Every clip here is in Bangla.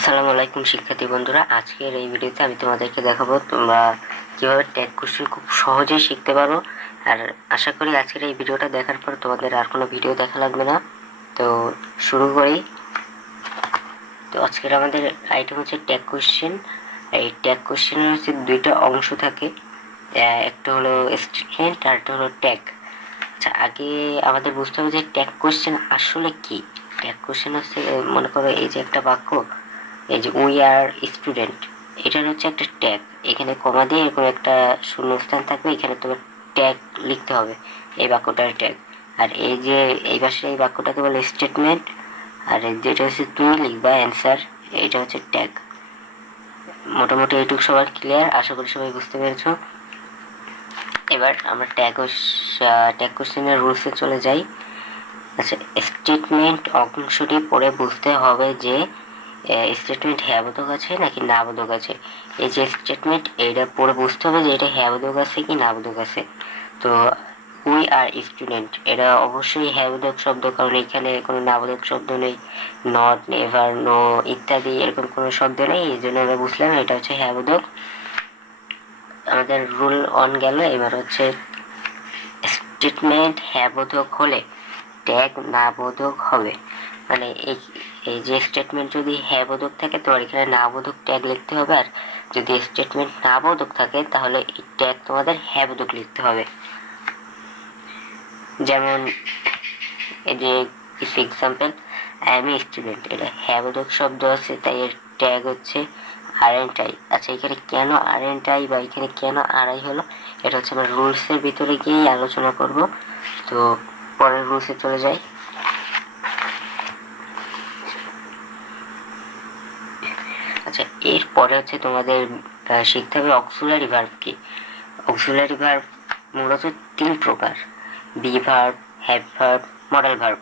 আসসালামু আলাইকুম শিক্ষার্থী বন্ধুরা, আজকের এই ভিডিওতে আমি তোমাদেরকে দেখাবো তোমরা কিভাবে ট্যাগ কোশ্চেন খুব সহজেই শিখতে পারো। আর আশা করি আজকের এই ভিডিওটা দেখার পর তোমাদের আর কোনো ভিডিও দেখা লাগবে না। তো শুরু করি। তো আজকের আমাদের আইটেম হচ্ছে ট্যাগ কোশ্চেন। এই ট্যাগ কোশ্চেনের হচ্ছে দুইটা অংশ থাকে, একটা হলো স্টেটমেন্ট আর একটা হলো ট্যাগ। আচ্ছা, আগে আমাদের বুঝতে হবে যে ট্যাগ কোশ্চেন আসলে কি। ট্যাগ কোশ্চেন হচ্ছে, মনে করো এই যে একটা বাক্য, এই যে উই আর স্টুডেন্ট, এটার হচ্ছে একটা ট্যাগ। এখানে কমা দিয়ে এরকম একটা শূন্যস্থান থাকবে, এখানে তোমার ট্যাগ লিখতে হবে, এই বাক্যটার ট্যাগ। আর এই যে এই পাশে এই বাক্যটাকে বলে স্টেটমেন্ট, আর যেটা হচ্ছে তুমি লিখবা অ্যান্সার, এটা হচ্ছে ট্যাগ। মোটামুটি এইটুকু সবার ক্লিয়ার, আশা করি সবাই বুঝতে পেরেছো। এবার আমরা ট্যাগ কোশ্চেনের রুলসে চলে যাই। আচ্ছা, স্টেটমেন্ট অংশটি পড়ে বুঝতে হবে যে স্টেটমেন্ট হ্যাঁ বোধক আছে নাকি না বোধক আছে। এই যে স্টেটমেন্ট, এটা পড়ে বুঝতে হবে যে এটা হ্যাঁ বোধক আছে কি না বোধক আছে। তো উই আর স্টুডেন্ট, এটা অবশ্যই হ্যাঁ বোধক শব্দ, কারণ এখানে কোনো না বোধক শব্দ নেই। নট, নেভার, নো ইত্যাদি এরকম কোনো শব্দ নেই, এই জন্য আমরা বুঝলাম এটা হচ্ছে হ্যাঁ বোধক। আমাদের রুল অন গেল। এবার হচ্ছে স্টেটমেন্ট হ্যাঁ বোধক হলে ট্যাগ না বোধক হবে। মানে এই যে স্টেটমেন্ট যদি হ্যাঁ বোধক থাকে তোমার এখানে না বোধক ট্যাগ লিখতে হবে, আর যদি স্টেটমেন্ট না বোধক থাকে তাহলে এই ট্যাগ তোমাদের হ্যাঁ বোধক লিখতে হবে। যেমন এই যে কিছু example, I M a student, এটা হ্যাঁ বোধক শব্দ আছে, তাই এর ট্যাগ হচ্ছে আরএন্ট আই। আচ্ছা, এখানে কেন আরএন্ট আই বা এখানে কেন আর আই হলো, এটা হচ্ছে আমরা রুলসের ভিতরে গিয়েই আলোচনা করব। তো পরের রুলসে চলে যাই। আচ্ছা, এরপরে হচ্ছে তোমাদের শিখতে হবে অক্সিলারি ভার্ব কি। অক্সিলারি ভার্ব মূলত তিন প্রকার: be verb, have verb, modal verb.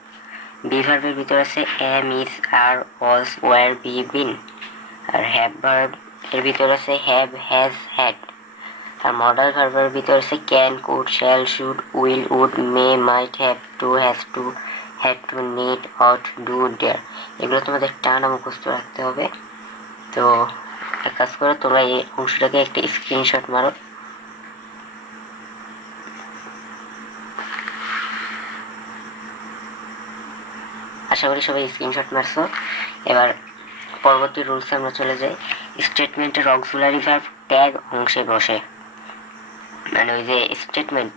Be ভার্বের ভিতরে আছে am, is, are, was, were, be, been. আর হ্যাভ ভার্ব এর ভিতরে আছে হ্যাভ, হ্যাজ, হ্যাড। আর মডেল ভার্বের ভিতরে আছে can, could, shall, should, will, would, may, might, have to, has to, had to, need, ought, do, dare. এগুলো তোমাদের টানা মুখস্থ রাখতে হবে। তো এক কাজ করো, তোমরা এই অংশটাকে একটা স্ক্রিনশট মারো। আশা করি সবাই স্ক্রিনশট মারছো। এবার পরবর্তী রুলসে আমরা চলে যাই। স্টেটমেন্টের অক্সিলারি ভার্ব ট্যাগ অংশে বসে। মানে ওই যে স্টেটমেন্ট,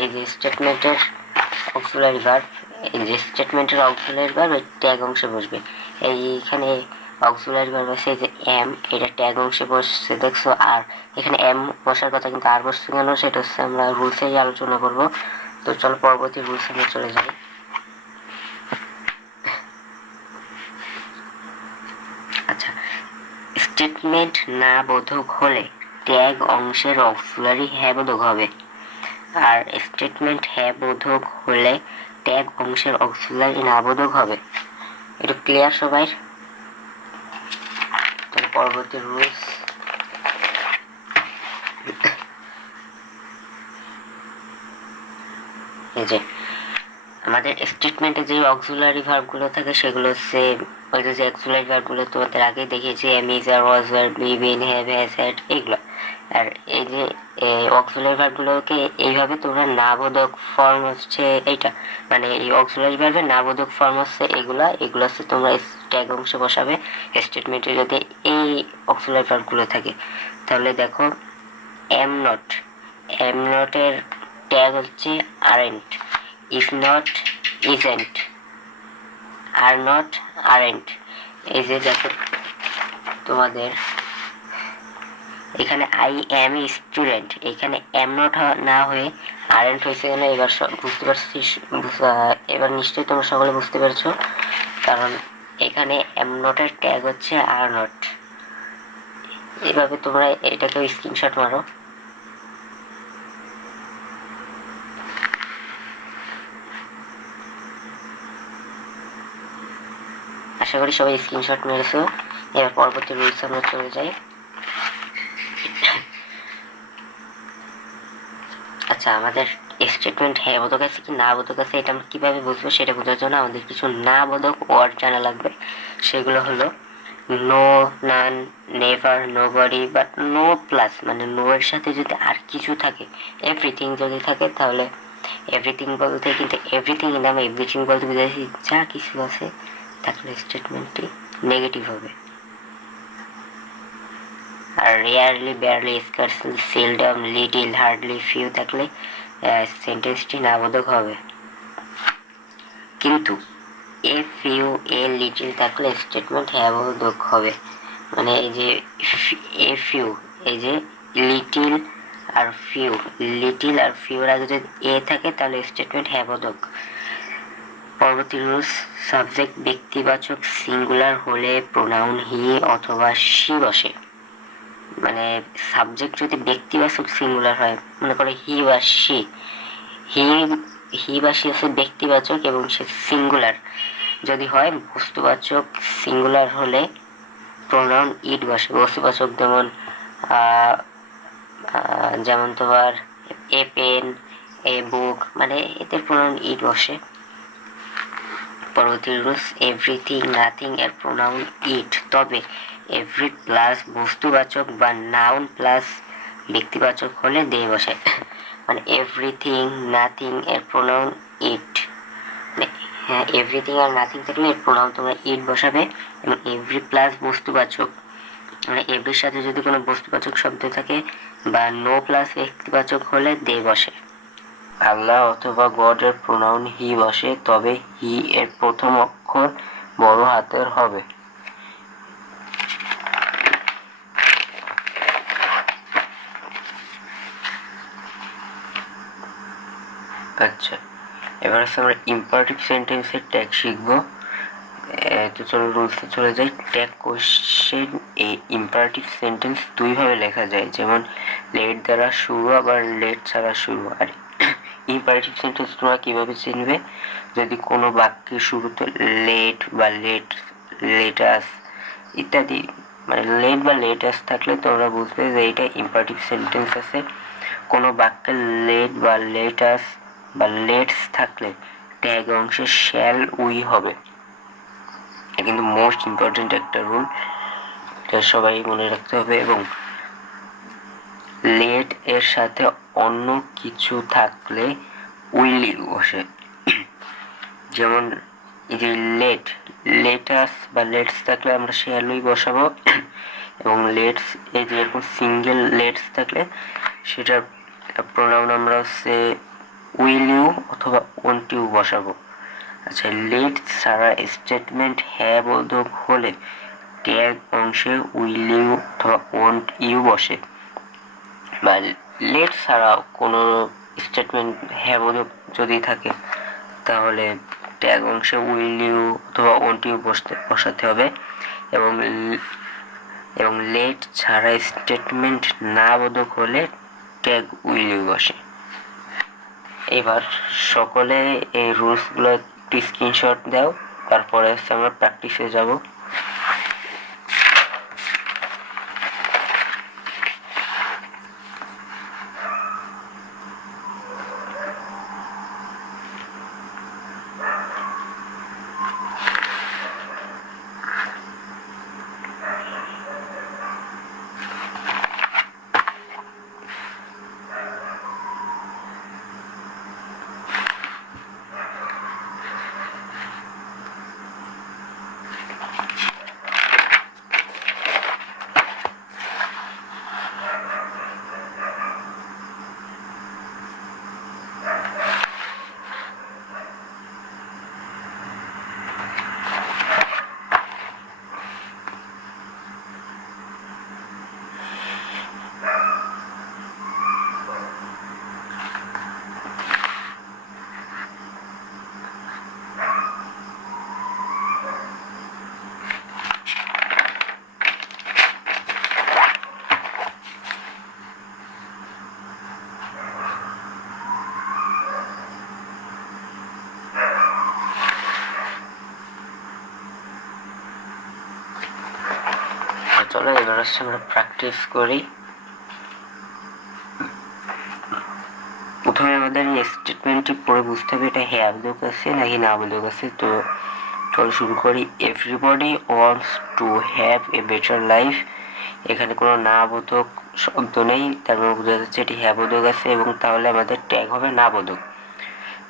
এই যে স্টেটমেন্টের অক্সিলারি ভার্ব, এই যে স্টেটমেন্টের অক্সিলারি ভার্ব ট্যাগ অংশে বসবে। এইখানে অক্সিলারি ভার্ব আছে যে এম, এটা ট্যাগ অংশে বসছে দেখছো। আর এখানে এম বসার কথা, কিন্তু আর বসছে কেন সেটা হচ্ছে আমরা রুলসেই আলোচনা করব। তো চলো পরবর্তী রুলসে আমরা চলে যাই। আচ্ছা, স্টেটমেন্ট না বোধক হলে ট্যাগ অংশের অক্সিলারি হ্যাঁ বোধক হবে, আর স্টেটমেন্ট হ্যাঁ বোধক হলে ট্যাগ অংশের অক্সিলারি না বোধক হবে। এটা ক্লিয়ার সবাই? তাহলে পরবর্তী রুলস। এই যে আমাদের স্টেটমেন্টে যে অক্সিলারি ভার্বগুলো থাকে সেগুলো হচ্ছে ওই যে অক্সিলারি ভার্বগুলো তোমাদের আগে দেখিয়েছি, am, is, are, was, were, be, been, have, has, had, এগুলো। আর এই যে অক্সিলারি ভার্বগুলোকে এইভাবে তোমরা না বোধক ফর্ম হচ্ছে এইটা, মানে এই অক্সিলারি ভার্বের না বোধক ফর্ম হচ্ছে এগুলো হচ্ছে তোমরা ট্যাগ অংশে বসাবে। স্টেটমেন্টে যদি এই অক্সিলারি ভার্বগুলো থাকে, তাহলে দেখো এম নট, এম নটের ট্যাগ হচ্ছে aren't, if not isn't, are not aren't. এই যে দেখো তোমাদের এখানে আই এম এ স্টুডেন্ট, এখানে এম নট না হয়ে আরেন্ট হয়েছে কেন এবার বুঝতে পারছি। এবার নিশ্চয়ই তোমরা সকলে বুঝতে পেরেছো, কারণ এখানে এম নটের ট্যাগ হচ্ছে আর নট। এভাবে তোমরা এটাকে স্ক্রিনশট মারো। আশা করি সবাই স্ক্রিনশট মেরেছো। এবার পরবর্তী রুলস আমরা চলে যাই। আচ্ছা, আমাদের স্টেটমেন্ট হ্যাঁ বোধক আছে কি না বোধক আছে এটা আমরা কিভাবে বুঝবো, সেটা বোঝার জন্য আমাদের কিছু না বোধক ওয়ার্ড জানা লাগবে। সেগুলো হলো no, none, never, nobody, but no plus মানে নো এর সাথে যদি আর কিছু থাকে, এভরিথিং যদি থাকে, তাহলে এভরিথিং বলতে কিন্তু এভরিথিং নাম এভরিথিং বলতে বুঝাচ্ছি যা কিছু আছে, তাহলে স্টেটমেন্টটি নেগেটিভ হবে। আর rarely, barely, scarcely, seldom, little, hardly, few থাকলে সেন্টেন্সটি নাবোধক হবে। কিন্তু এ ফিউ, এ লিটিল থাকলে স্টেটমেন্ট হ্যাবোধক হবে। মানে এই যে এ ফিউ, এই যে লিটিল আর ফিউ, লিটিল আর ফিউর আগে যদি এ থাকে তাহলে স্টেটমেন্ট হ্যাবোধক। পরবর্তী রুলস, সাবজেক্ট ব্যক্তিবাচক সিঙ্গুলার হলে প্রোনাউন হি অথবা সি বসে। মানে সাবজেক্ট যদি ব্যক্তিবাচক সিঙ্গুলার হয়, মনে করো হি বা সি, হি হি বা সি আছে ব্যক্তিবাচক এবং সে সিঙ্গুলার যদি হয়, বস্তুবাচক সিঙ্গুলার হলে প্রোনাউন ইট বসে। বস্তুবাচক যেমন যেমন তোমার এ পেন, এ বুক, মানে এতে প্রোনাউন ইট বসে। পরবর্তী রুলস, এভরিথিং, নাথিং এর প্রোনাউন ইট, তবে এভরি প্লাস বস্তুবাচক বা নাউন প্লাস ব্যক্তিবাচক হলে দে বসে। মানে এভরিথিং, নাথিং এর প্রোনাউন ইট, হ্যাঁ এভরিথিং আর নাথিং থাকলে এর প্রোনাউন তোমরা ইট বসাবে। এবং এভরি প্লাস বস্তুবাচক, মানে এভরির সাথে যদি কোনো বস্তুবাচক শব্দ থাকে বা নো প্লাস ব্যক্তিবাচক হলে দে বসে। আল্লাহ অথবা গড এর প্রোনাউন হি বসে, তবে হি এর প্রথম অক্ষর বড় হাতের হবে। আচ্ছা, এবার আমরা ইম্পারেটিভ সেন্টেন্সের ট্যাগ শিখবো। তো চলো রুলসে চলে যাই। ট্যাগ কোশ্চেন এই ইম্পারেটিভ সেন্টেন্স দুইভাবে লেখা যায়, যেমন লেট দ্বারা শুরু আবার লেট ছাড়া শুরু। আর ইম্পারেটিভ সেন্টেন্স তোমরা কিভাবে চিনবে, যদি কোনো বাক্যের শুরুতে লেট বা লেটাস ইত্যাদি মানে লেট বা লেটাস থাকলে তোমরা বুঝবে যে এটা ইম্পারেটিভ সেন্টেন্স আছে। কোনো বাক্যে লেট বা লেটাস বা লেটস থাকলে ট্যাগ অংশে শ্যাল উই হবে। কিন্তু মোস্ট ইম্পর্টেন্ট একটা রুল, এটা সবাই মনে রাখতে হবে। এবং লেট এর সাথে অন্য কিছু থাকলে উইল বসে। যেমন এই যে লেট, লেটাস বা লেটস থাকলে আমরা শ্যালই বসাবো। এবং লেটস, এই যে এরকম সিঙ্গেল লেটস থাকলে সেটার প্রোনাউন আমরা হচ্ছে উইল ইউ অথবা ওন্ট ইউ বসাবো। আচ্ছা, লেট ছাড়া স্টেটমেন্ট হ্যাঁ বোধক হলে ট্যাগ অংশে উইল ইউ অথবা ওন্ট ইউ বসে। বা লেট ছাড়া কোনো স্টেটমেন্ট হ্যাঁ বোধক যদি থাকে তাহলে ট্যাগ অংশে উইল ইউ অথবা ওন্ট ইউ বসাতে হবে। এবং লেট ছাড়া স্টেটমেন্ট না বোধক হলে ট্যাগ উইল ইউ বসে। এবার সকলে এই রুলসগুলো একটি স্ক্রিনশট দাও, তারপরে আমরা প্র্যাকটিসে যাব। চলো এবার আমরা প্র্যাকটিস করি। প্রথমে আমাদের এই স্টেটমেন্টটি পড়ে বুঝতে হবে এটা হ্যাঁ বোধক আছে নাকি না বোধক আছে। তো তাহলে শুরু করি। Everybody wants to have a better life. এখানে কোনো না বোধক শব্দ নেই, তার মানে বোঝা যাচ্ছে এটি হ্যাঁ বোধক আছে, এবং তাহলে আমাদের ট্যাগ হবে না বোধক।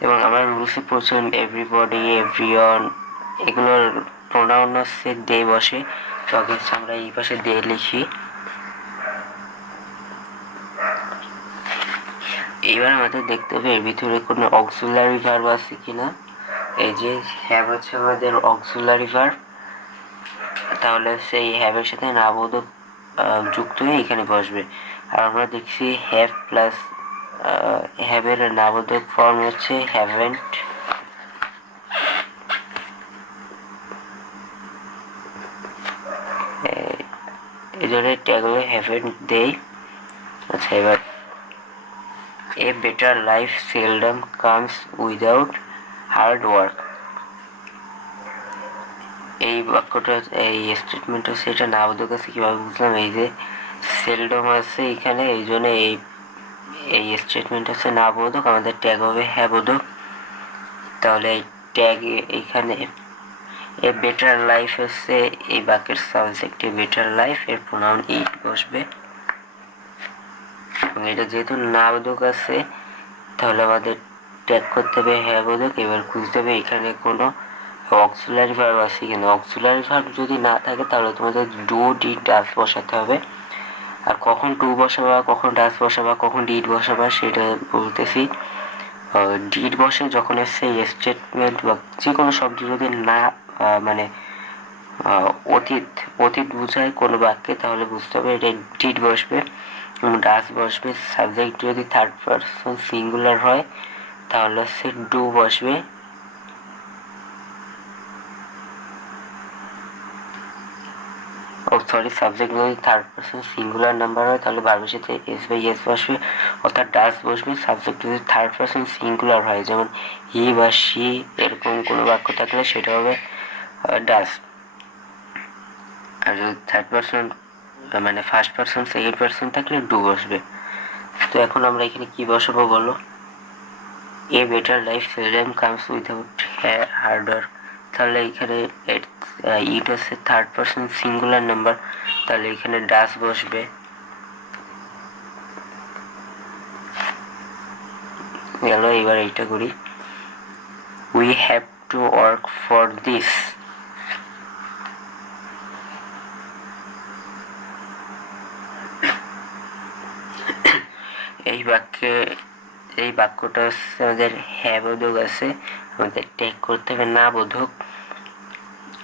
এবং আমরা রুলসে পড়ছিলাম এভরিবডি, এভরিওয়ান, এগুলোর প্রোনাউন হচ্ছে দে বসে। তো আগে আমরা এই পাশে দে লিখি। এবার আমাদের দেখতে হবে এর ভিতরে কোনো অক্সিলারি ভার্ব আছে কিনা। এই যে হ্যাভ হচ্ছে আমাদের অক্সিলারি ভার্ব, তাহলে সেই হ্যাভের সাথে না বোধক যুক্ত হয়ে এখানে বসবে। আর আমরা দেখছি হ্যাভ প্লাস হ্যাভের না বোধক ফর্ম হচ্ছে হ্যাভেন্ট। এই জন্য ট্যাগ হবে হ্যাভেন্ট দে। আচ্ছা, এবার a better life seldom comes without hard work. এই বাক্যটা, এই স্টেটমেন্ট হচ্ছে এটা না বোধক আছে। কিভাবে বুঝলাম? এই যে সেলডম আছে এখানে, এই জন্য এই স্টেটমেন্ট হচ্ছে না বোধক, আমাদের ট্যাগ হবে হ্যাঁ বোধক। তাহলে এই ট্যাগ এখানে এ বেটার লাইফ হচ্ছে এই বাক্যের সাবজেক্ট, এ বেটার লাইফ, এর প্রোনাউন ইট বসবে। এবং এটা যেহেতু না বোধক আছে, তাহলে আমাদের ট্যাগ করতে হবে হ্যাঁ বোধক। এবার খুঁজতে হবে এখানে কোনো অক্সিলারি ভার্ব আছে কিনা। অক্সিলারি ভার্ব যদি না থাকে তাহলে তোমাদের ডু, ডিড, ডাস বসাতে হবে। আর কখন টু বসাবা, কখন ডাস বসাবা, কখন ডিড বসাবা সেটা বলতেছি। ডিড বসে যখন এসছে স্টেটমেন্ট বা যে কোনো শব্দ যদি না মানে অতীত বোঝায় কোনো বাক্যে, তাহলে বুঝতে হবে এটা ডিড বসবে এবং ডাস বসবে। সাবজেক্ট যদি থার্ড পারসন সিঙ্গুলার হয় তাহলে হচ্ছে ডু বসবে। সাবজেক্ট যদি থার্ড পারসন সিঙ্গুলার নাম্বার হয় তাহলে ভার্বের সাথে এস বাই এস বসবে, অর্থাৎ ডাস বসবে। সাবজেক্ট যদি থার্ড পারসন সিঙ্গুলার হয়, যেমন হি বা শি, এরকম কোনো বাক্য থাকলে সেটা হবে ডাস। আর যদি থার্ড পারসন মানে ফার্স্ট পারসন সেকেন্ড পারসন থাকলে ডু বসবে। তো এখন আমরা এখানে কি বসাবো বলো? A better life seldom comes without hard work. তাহলে এখানে ইট হচ্ছে থার্ড পারসন সিঙ্গুলার নাম্বার, তাহলে এখানে ডাস বসবে। গেল। এবার এইটা করি, we have to work for this. এই বাক্যটা হচ্ছে আমাদের হ্যাঁ বোধক আছে, আমাদের ট্যাগ করতে হবে না বোধক।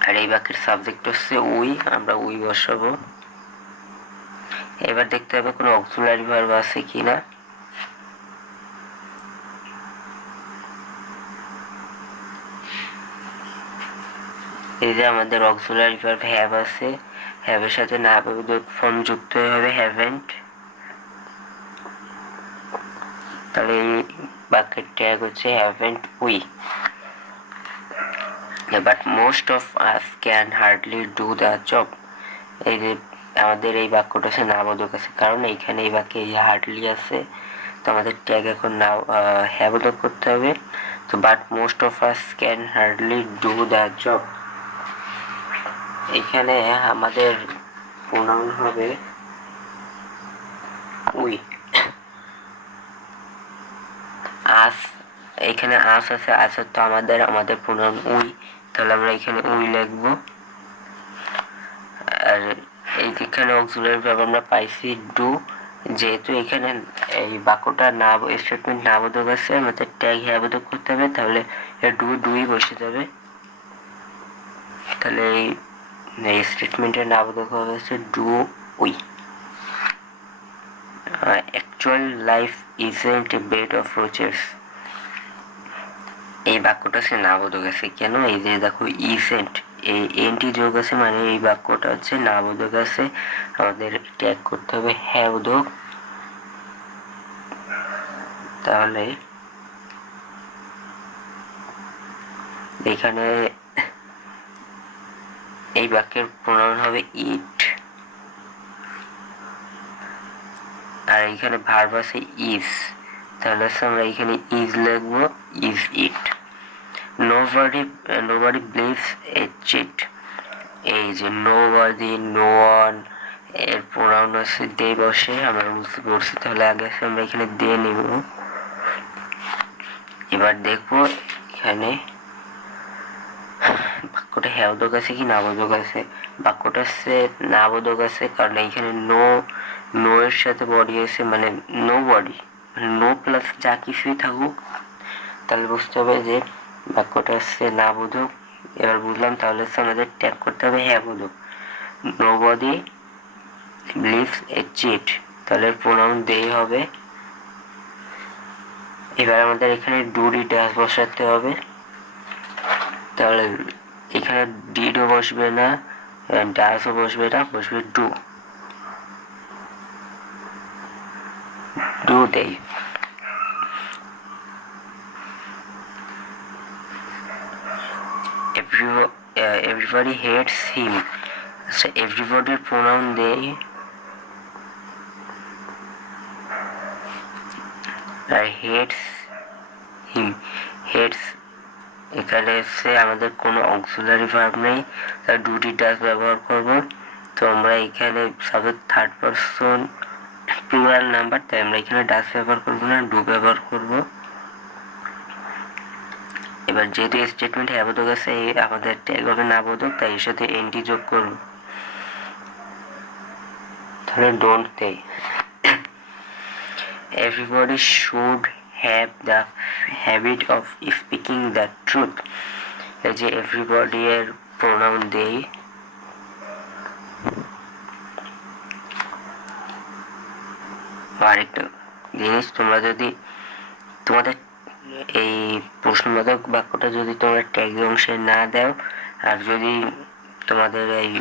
আর এই বাক্যের সাবজেক্ট হচ্ছে উই, আমরা উই বসাবো। এবার দেখতে হবে কোনো অক্সিলারি ভার্ব আছে কিনা। এই যে আমাদের অক্সিলারি ভার্ব হ্যাভ আছে, হ্যাভের সাথে না বোধক ফর্ম যুক্ত হবে হ্যাভেন্ট। তাহলে এই বাক্যের ট্যাগ হচ্ছে haven't we. But most of us can hardly do the job. এই যে আমাদের এই বাক্যটা হচ্ছে না বোধক আছে, কারণ এইখানে এই বাক্যে এই হার্ডলি আছে, তো আমাদের ট্যাগ এখন না হ্যাঁ বোধক করতে হবে। তো but most of us can hardly do the job, এখানে আমাদের প্রোনাউন হবে উই। আস, এখানে আস আছে, আছে তো আমাদের প্রোনাউন উই, তাহলে আমরা এখানে উই লিখবো। আর এইখানে অক্সিলারি ভার্ব আমরা পাইছি ডু, যেহেতু এখানে এই বাক্যটা না স্টেটমেন্ট না বোধক আছে, আমাদের ট্যাগ হ্যাঁ বোধক করতে হবে, তাহলে ডুই বসে যাবে। তাহলে এই স্টেটমেন্টের না বোধক হচ্ছে do we. Actual life isn't a bed of roses. এই বাক্যটা সে না বোধক আছে কেন? এই যে দেখো ইজেন্ট, এই এনটি যোগ আছে, মানে এই বাক্যটা হচ্ছে না বোধক আছে, আমাদের ট্যাগ করতে হবে হ্যাঁ বোধক। তাহলে এখানে এই বাক্যের প্রোনাউন হবে ইট, আর এখানে ভার্ব আছে ইজ, তাহলে আমরা এখানে ইজ লিখবো, is it. nobody believes a cheat। এই যে nobody, no one এর প্রোনাউন হচ্ছে দে বসে, আমরা বুঝতে পারছি। তাহলে আগে আমরা এখানে দে নিব। এবার দেখবো এখানে বাক্যটা হ্যাঁ বোধক আছে কি না বোধক আছে। বাক্যটা হচ্ছে না বোধক আছে, কারণ এইখানে নো এর সাথে বডি আছে, মানে নো বডি, নো প্লাস যা কিছুই থাকুক, তাহলে বুঝতে হবে যে বাক্যটা হচ্ছে না বোধক। এবার বুঝলাম, তাহলে হচ্ছে আমাদের ট্যাগ করতে হবে হ্যাঁ বোধক। নোবডি বিলিভস এ চিট, তাহলে প্রোনাউন দে হবে। এবার আমাদের এখানে ডুডি ড্যাশ বসাতে হবে। তাহলে এখানে ডিডও বসবে না, ডাসও বসবে না, বসবে ডু দেই। everybody hates him। আচ্ছা, এভরিবডির প্রোনাউন দেই, আর হেটস হিম। হেটস এখানে এসে আমাদের কোনো অক্সিলারি ভার্ব নেই, তার ডুটি ডাস ব্যবহার করব। তো আমরা এখানে subject third person plural number, তাই আমরা এখানে ডাস ব্যবহার করব না, ডু ব্যবহার করব। এবার যেহেতু স্টেটমেন্ট হ্যাঁ বোধক আছে, আমাদের ট্যাগ হবে না বোধক, তাই এর সাথে এনটি যোগ করব। তাহলে ডোন্ট দেই। Everybody should have the habit of speaking the truth। এই যে everybody এর প্রোনাউন দেই। আরেকটা জিনিস, তোমরা যদি তোমাদের এই প্রশ্নবোধক বাক্যটা যদি তোমরা ট্যাগ অংশে না দাও, আর যদি তোমাদের এই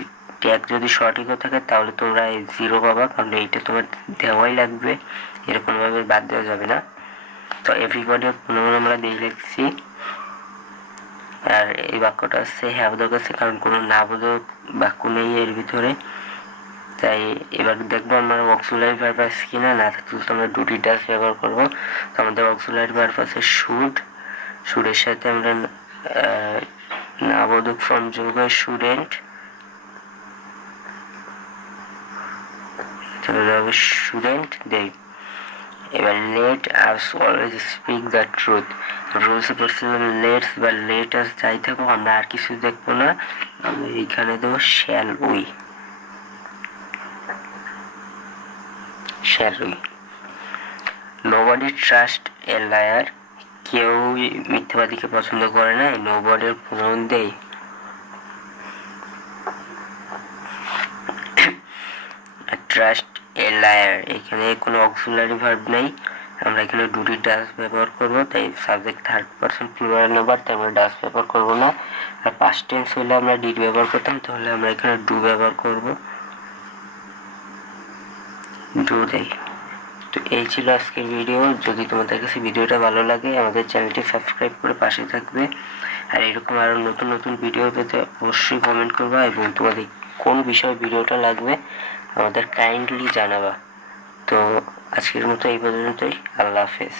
ট্যাগ যদি সঠিকও থাকে, তাহলে তোমরা এই 0 পাবা, কারণ এইটা তোমার দেওয়াই লাগবে, এরকম ভাবে বাদ দেওয়া যাবে না। তো এভরিবডি প্রোনাউন আমরা দিয়ে লিখছি। আর এই বাক্যটা হচ্ছে হ্যাঁ বোধক আছে, কারণ কোনো না বোধক বাক্য নেই এর ভিতরে। তাই এবার দেখবো আমরা অক্সিলারি ভার্ব আছে কিনা, না থাকলে আমরা ডুটি ডাস ব্যবহার করব। তো আমাদের অক্সিলারি ভার্ব আছে শুড, শুডের সাথে আমরা না বোধক ফর্ম যোগ হয় স্টুডেন্ট, তাহলে হবে স্টুডেন্ট দেই। এবার let us always speak the truth. Rules পড়ছিলাম লেটস বা লেট আস যাই থাকুক, আমরা আর কিছু দেখবো না, আমরা এইখানে দেবো shall we. Nobody trust a liar. কেউ মিথ্যাবাদীকে পছন্দ করে না, নোবডির প্রোনাউন দেই। ট্রাস্ট এ লায়ার, এখানে কোনো অক্সিলারি ভার্ব নেই, আমরা এখানে ডুটি ডাস ব্যবহার করব। তাই subject third person plural number, তাই আমরা ডাস ব্যবহার করব না। আর পাস্ট টেন্স হলে আমরা ডিড ব্যবহার করতাম, তাহলে আমরা এখানে ডু ব্যবহার করব, ডু দেই। তো এই ছিল আজকের ভিডিও। যদি তোমাদের কাছে ভিডিওটা ভালো লাগে, আমাদের চ্যানেলটি সাবস্ক্রাইব করে পাশে থাকবে। আর এরকম আরো নতুন নতুন ভিডিও পেতে অবশ্যই কমেন্ট করবা, এবং তোমাদের কোন বিষয়ে ভিডিওটা লাগবে আমাদের কাইন্ডলি জানাবা। তো আজকের মতো এই পর্যন্তই। আল্লাহ হাফেজ।